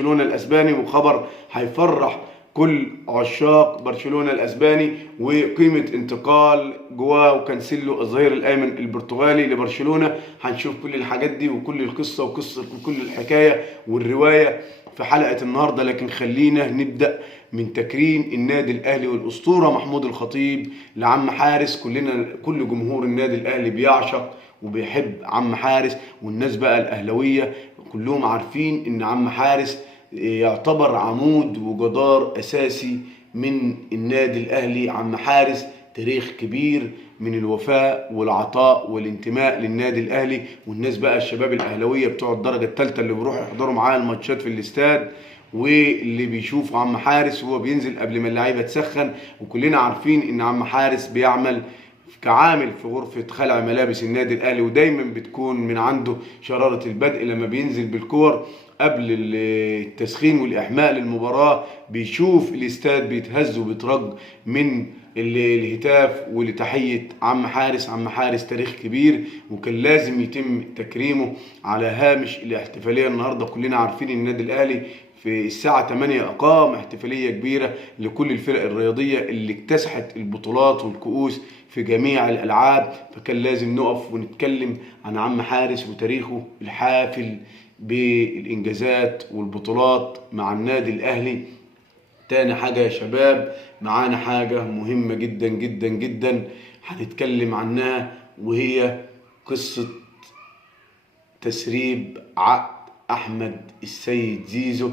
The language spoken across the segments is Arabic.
برشلونة الاسباني، وخبر هيفرح كل عشاق برشلونة الاسباني، وقيمة انتقال جواو كانسيلو الظهير الايمن البرتغالي لبرشلونة. هنشوف كل الحاجات دي وكل القصة وكل الحكاية والرواية في حلقة النهاردة. لكن خلينا نبدأ من تكريم النادي الاهلي والاسطورة محمود الخطيب لعم حارس. كل جمهور النادي الاهلي بيعشق وبيحب عم حارس، والناس بقى الاهلاوية كلهم عارفين ان عم حارس يعتبر عمود وجدار اساسي من النادي الاهلي. عم حارس تاريخ كبير من الوفاء والعطاء والانتماء للنادي الاهلي. والناس بقى الشباب الاهلاويه بتوع الدرجه الثالثه اللي بيروحوا يحضروا معاه الماتشات في الاستاد، واللي بيشوفوا عم حارس وهو بينزل قبل ما اللعيبه تسخن. وكلنا عارفين ان عم حارس بيعمل كعامل في غرفة خلع ملابس النادي الأهلي، ودايما بتكون من عنده شرارة البدء لما بينزل بالكور قبل التسخين والإحماء للمباراة. بيشوف الاستاد بيتهز وبيترج من الهتاف ولتحية عم حارس. عم حارس تاريخ كبير، وكان لازم يتم تكريمه على هامش الاحتفالية النهاردة. كلنا عارفين النادي الأهلي في الساعة 8 أقام احتفالية كبيرة لكل الفرق الرياضية اللي اكتسحت البطولات والكؤوس في جميع الألعاب، فكان لازم نقف ونتكلم عن عم حارس وتاريخه الحافل بالإنجازات والبطولات مع النادي الأهلي. تاني حاجة يا شباب، معانا حاجة مهمة جدا جدا جدا هنتكلم عنها، وهي قصة تسريب عقد أحمد السيد زيزو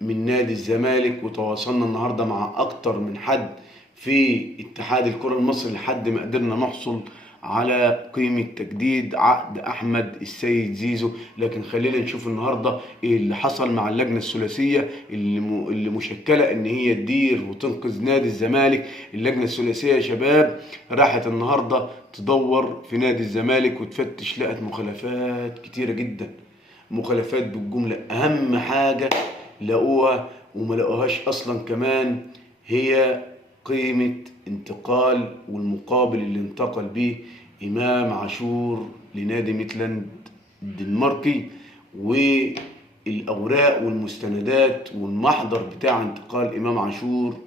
من نادي الزمالك. وتواصلنا النهاردة مع أكتر من حد في اتحاد الكرة المصري لحد ما قدرنا نحصل على قيمة تجديد عقد أحمد السيد زيزو. لكن خلينا نشوف النهاردة إيه اللي حصل مع اللجنة الثلاثية اللي مشكلة إن هي تدير وتنقذ نادي الزمالك. اللجنة الثلاثية يا شباب راحت النهاردة تدور في نادي الزمالك وتفتش، لقت مخالفات كتيرة جدا، مخالفات بالجملة. أهم حاجة لقوها وما لقوهاش أصلا كمان هي قيمة انتقال والمقابل اللي انتقل به إمام عاشور لنادي ميتلاند الدنماركي، والأوراق والمستندات والمحضر بتاع انتقال إمام عاشور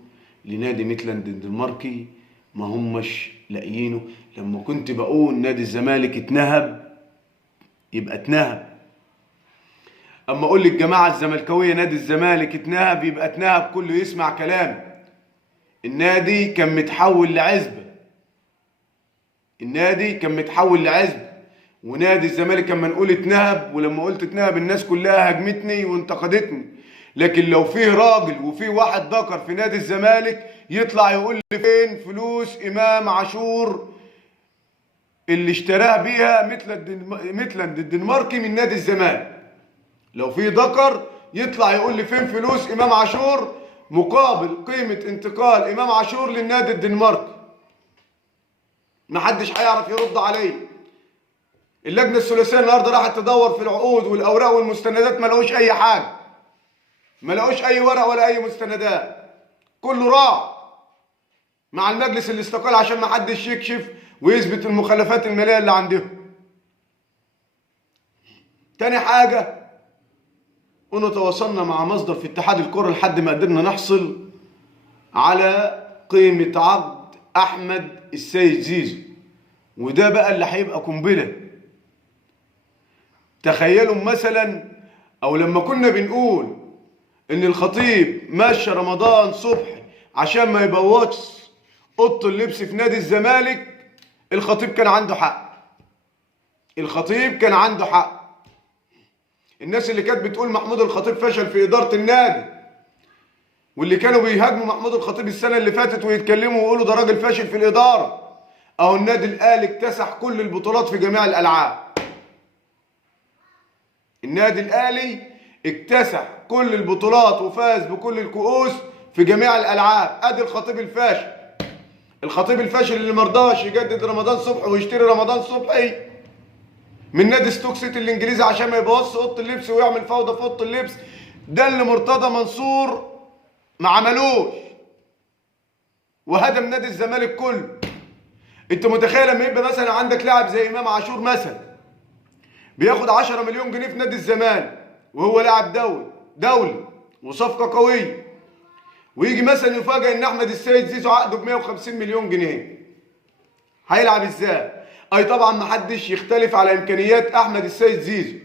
لنادي ميتلاند الدنماركي ما همش لاقيينه. لما كنت بقول نادي الزمالك اتنهب يبقى اتنهب، اما اقول للجماعه الزملكاويه نادي الزمالك اتنهب يبقى اتنهب، كله يسمع كلام. النادي كان متحول لعزبه، النادي كان متحول لعزبه. ونادي الزمالك لما نقول اتنهب، ولما قلت اتنهب الناس كلها هجمتني وانتقدتني. لكن لو فيه راجل وفيه واحد ذكر في نادي الزمالك يطلع يقول لي فين فلوس امام عاشور اللي اشتراه بيها ميتلاند الدنماركي من نادي الزمالك. لو في ذكر يطلع يقول لي فين فلوس امام عاشور مقابل قيمة انتقال امام عاشور للنادي الدنماركي. محدش هيعرف يرد عليه. اللجنة الثلاثية النهارده راحت تدور في العقود والاوراق والمستندات، ما لقوش اي حاجة، ما لقوش اي ورق ولا اي مستندات. كله راح مع المجلس اللي استقال عشان ما حدش يكشف ويثبت المخالفات المالية اللي عندهم. تاني حاجة، كنا تواصلنا مع مصدر في اتحاد الكرة لحد ما قدرنا نحصل على قيمة عقد أحمد السيد زيزو، وده بقى اللي هيبقى قنبلة. تخيلوا مثلا، أو لما كنا بنقول إن الخطيب مشى رمضان صبحي عشان ما يبوظش أوضة اللبس في نادي الزمالك، الخطيب كان عنده حق، الخطيب كان عنده حق. الناس اللي كانت بتقول محمود الخطيب فشل في إدارة النادي، واللي كانوا بيهاجموا محمود الخطيب السنة اللي فاتت ويتكلموا ويقولوا ده راجل فاشل في الإدارة، أهو النادي الأهلي اكتسح كل البطولات في جميع الألعاب. النادي الأهلي اكتسح كل البطولات وفاز بكل الكؤوس في جميع الألعاب. أدي الخطيب الفاشل، الخطيب الفاشل اللي مرضاش يجدد رمضان صبحي ويشتري رمضان صبحي من نادي ستوك سيتي الانجليزي عشان ما يبوظش اوضه اللبس ويعمل فوضى في اوضه اللبس. ده اللي مرتضى منصور ما عملوش، وهدم نادي الزمالك كله. انت متخيل لما يبقى مثلا عندك لاعب زي امام عاشور مثلا بياخد 10 مليون جنيه في نادي الزمالك وهو لاعب دولي، وصفقه قويه، ويجي مثلا يفاجئ ان احمد السيد زيزو عقده ب 150 مليون جنيه، هيلعب ازاي؟ اي طبعا محدش يختلف على امكانيات احمد السيد زيزو،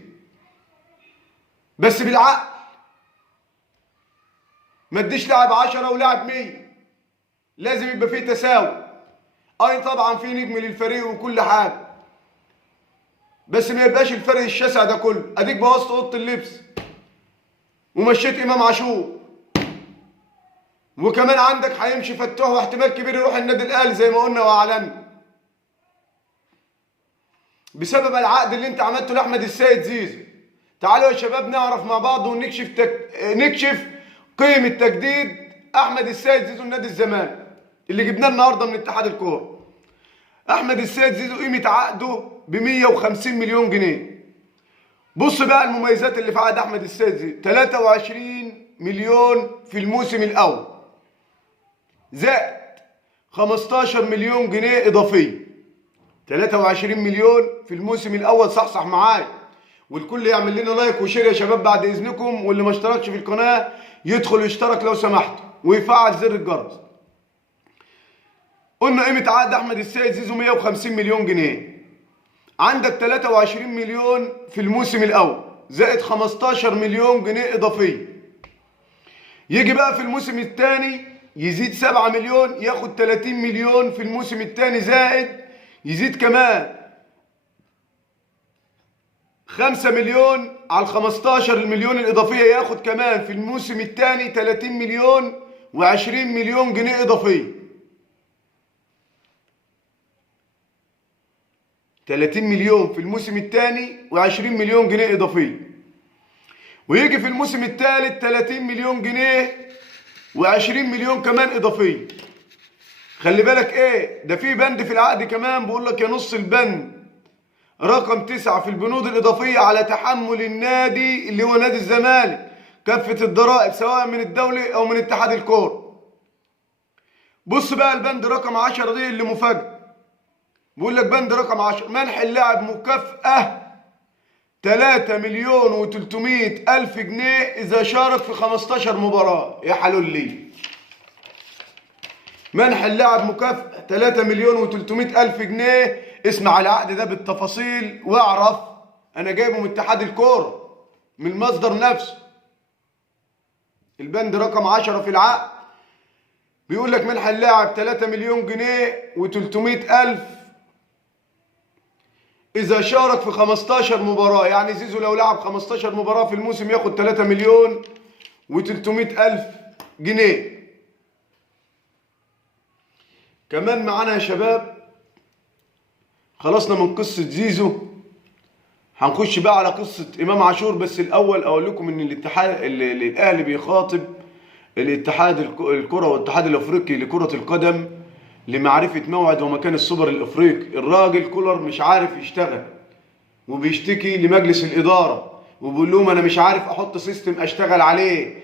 بس بالعقل. ما تديش لاعب 10 ولاعب 100، لازم يبقى فيه تساوي. اي طبعا في نجم للفريق وكل حاجه، بس ما يبقاش الفرق الشاسع ده كله. اديك بوظت اوضه اللبس ومشيت امام عاشور، وكمان عندك هيمشي فتوح واحتمال كبير يروح النادي الاهلي زي ما قلنا واعلنا، بسبب العقد اللي انت عملته لاحمد السيد زيزو. تعالوا يا شباب نعرف مع بعض ونكشف نكشف قيمه تجديد احمد السيد زيزو لنادي الزمالك اللي جبناه النهارده من اتحاد الكوره. احمد السيد زيزو قيمه عقده ب 150 مليون جنيه. بص بقى المميزات اللي في عقد احمد السيد زيزو: 23 مليون في الموسم الاول، زائد 15 مليون جنيه اضافيه. 23 مليون في الموسم الاول، صحصح معايا، والكل يعمل لنا لايك وشير يا شباب بعد اذنكم، واللي ما اشتركش في القناه يدخل يشترك لو سمحتوا ويفعل زر الجرس. قلنا قيمه عقد احمد السيد زيزو 150 مليون جنيه، عندك 23 مليون في الموسم الاول زائد 15 مليون جنيه اضافيه. يجي بقى في الموسم الثاني يزيد 7 مليون، ياخد 30 مليون في الموسم الثاني، زائد يزيد كمان 5 مليون على ال 15 المليون الإضافية، ياخد كمان في الموسم الثاني 30 مليون و20 مليون جنيه إضافية. 30 مليون في الموسم الثاني و20 مليون جنيه إضافية. ويجي في الموسم الثالث 30 مليون جنيه و20 مليون كمان إضافية. خلي بالك إيه ده، في بند في العقد كمان بيقول لك ينص البند رقم 9 في البنود الإضافية على تحمل النادي اللي هو نادي الزمالك كافة الضرائب سواء من الدولة أو من اتحاد الكورة. بص بقى البند رقم 10 دي اللي مفاجأة، بيقول لك بند رقم 10: منح اللاعب مكافأة 3 مليون و300 ألف جنيه إذا شارك في 15 مباراة. يا حلول لي، منح اللاعب مكافأة 3 مليون و300 ألف جنيه. اسمع العقد ده بالتفاصيل واعرف انا جايبه من اتحاد الكوره من المصدر نفسه. البند رقم 10 في العقد بيقول لك منح اللاعب 3 مليون جنيه و300 ألف إذا شارك في 15 مباراة. يعني زيزو لو لعب 15 مباراة في الموسم ياخد 3 مليون و300 ألف جنيه. كمان معانا يا شباب، خلصنا من قصة زيزو، هنخش بقى على قصة إمام عاشور. بس الأول أقول لكم إن الأهلي بيخاطب الاتحاد الكرة والاتحاد الأفريقي لكرة القدم لمعرفة موعد ومكان السوبر الأفريقي. الراجل كولر مش عارف يشتغل وبيشتكي لمجلس الإدارة وبيقول لهم أنا مش عارف أحط سيستم أشتغل عليه.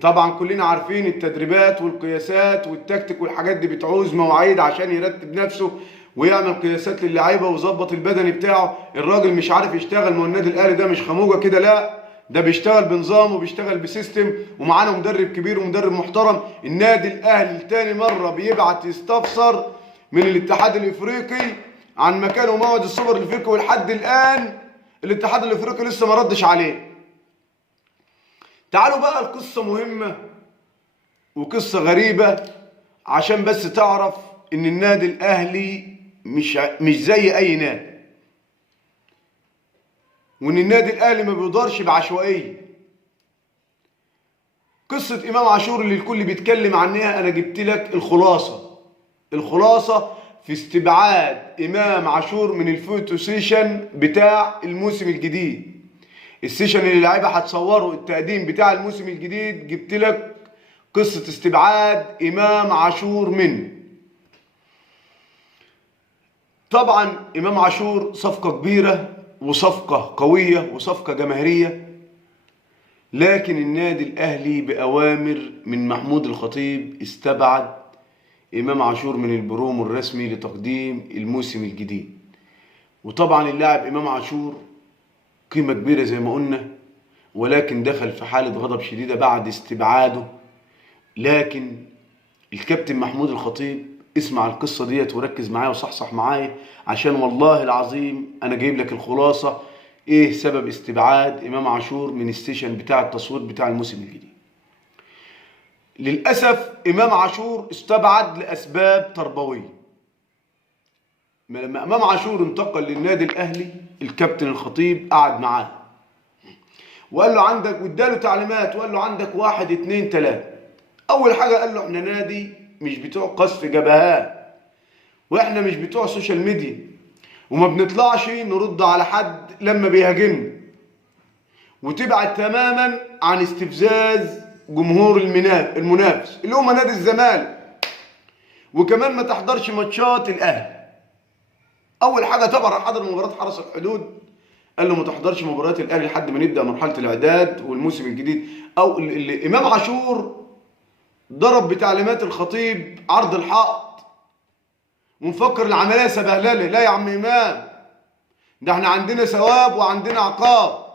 طبعا كلنا عارفين التدريبات والقياسات والتكتيك والحاجات دي بتعوز مواعيد عشان يرتب نفسه ويعمل قياسات للعيبه ويظبط البدني بتاعه. الراجل مش عارف يشتغل. ما هو النادي الاهلي ده مش خموجه كده، لا ده بيشتغل بنظام وبيشتغل بسيستم، ومعانا مدرب كبير ومدرب محترم. النادي الاهلي تاني مره بيبعت يستفسر من الاتحاد الافريقي عن مكان وموعد السوبر الافريقي، ولحد الان الاتحاد الافريقي لسه ما ردش عليه. تعالوا بقى القصه مهمه وقصه غريبه عشان بس تعرف ان النادي الاهلي مش زي اي نادي، وان النادي الاهلي ما بيدارش بعشوائيه. قصه امام عاشور اللي الكل بيتكلم عنها انا جبت لك الخلاصه في استبعاد امام عاشور من الفوتو سيشن بتاع الموسم الجديد. السيشن اللي اللعيبه هتصوره التقديم بتاع الموسم الجديد، جبت لك قصه استبعاد امام عاشور منه. طبعا امام عاشور صفقه كبيره وصفقه قويه وصفقه جماهيريه، لكن النادي الاهلي باوامر من محمود الخطيب استبعد امام عاشور من البرومو الرسمي لتقديم الموسم الجديد. وطبعا اللاعب امام عاشور قيمه كبيره زي ما قلنا، ولكن دخل في حالة غضب شديدة بعد استبعاده. لكن الكابتن محمود الخطيب اسمع القصة ديت وركز معايا وصحصح معايا، عشان والله العظيم انا جايب لك الخلاصة ايه سبب استبعاد امام عاشور من الستيشن بتاع التصوير بتاع الموسم الجديد. للأسف امام عاشور استبعد لاسباب تربوية. لما امام عاشور انتقل للنادي الاهلي الكابتن الخطيب قعد معاه وقال له عندك، واداله تعليمات وقال له عندك 1 2 3. اول حاجه قال له احنا نادي مش بتوع قذف جبهات، واحنا مش بتوع سوشيال ميديا، وما بنطلعش نرد على حد لما بيهاجمنا، وتبعد تماما عن استفزاز جمهور المنافس اللي هم نادي الزمالك، وكمان ما تحضرش ماتشات الاهلي. اول حاجه طبعا حضر مباراه حرس الحدود، قال له ما تحضرش مباريات الاهلي لحد ما نبدا مرحله الاعداد والموسم الجديد. او امام عاشور ضرب بتعليمات الخطيب عرض الحائط ومفكر العمليه سبهلله. لا يا عم امام، ده احنا عندنا ثواب وعندنا عقاب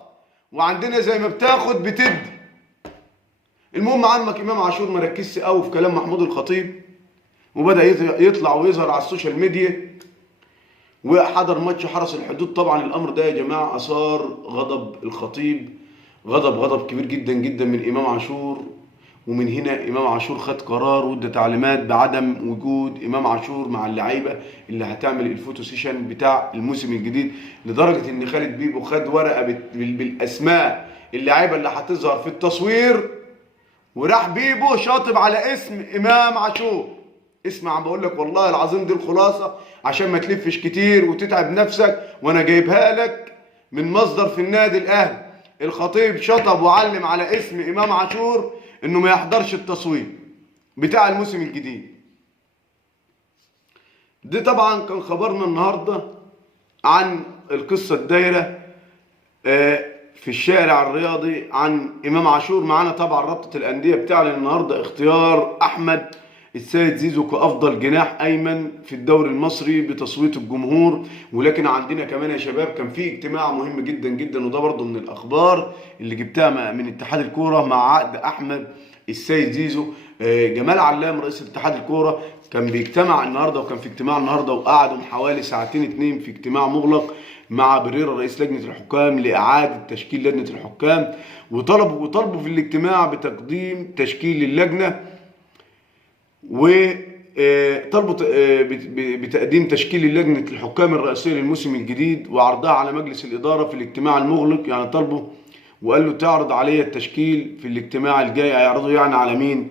وعندنا زي ما بتاخد بتدي. المهم عمك امام عاشور ما ركزش قوي في كلام محمود الخطيب، وبدا يطلع ويظهر على السوشيال ميديا وحضر ماتش حرس الحدود. طبعا الامر ده يا جماعه اثار غضب الخطيب، غضب كبير جدا جدا من امام عاشور. ومن هنا امام عاشور خد قرار وادى تعليمات بعدم وجود امام عاشور مع اللعيبه اللي هتعمل الفوتو سيشن بتاع الموسم الجديد، لدرجه ان خالد بيبو خد ورقه بالاسماء اللعيبه اللي هتظهر في التصوير، وراح بيبو شاطب على اسم امام عاشور. اسمع بقول لك والله العظيم دي الخلاصه عشان ما تلفش كتير وتتعب نفسك، وانا جايبها لك من مصدر في النادي الاهلي. الخطيب شطب وعلم على اسم امام عاشور انه ما يحضرش التصوير بتاع الموسم الجديد. دي طبعا كان خبرنا النهارده عن القصه الدايره في الشارع الرياضي عن امام عاشور. معانا طبعا رابطه الانديه بتعلن النهارده اختيار احمد السيد زيزو كأفضل جناح أيمن في الدوري المصري بتصويت الجمهور. ولكن عندنا كمان يا شباب كان في اجتماع مهم جدا جدا، وده برضه من الأخبار اللي جبتها من اتحاد الكورة مع عقد أحمد السيد زيزو. جمال علام رئيس اتحاد الكورة كان بيجتمع النهارده، وكان في اجتماع النهارده وقعدوا حوالي ساعتين 2 في اجتماع مغلق مع بريرة رئيس لجنة الحكام لإعادة تشكيل لجنة الحكام، وطلبوا في الاجتماع بتقديم تشكيل للجنة، وطلبوا بتقديم تشكيل لجنة الحكام الرئيسية للموسم الجديد وعرضها على مجلس الإدارة في الاجتماع المغلق. يعني طلبوا وقال له تعرض عليا التشكيل في الاجتماع الجاي. هيعرضوا يعني على مين؟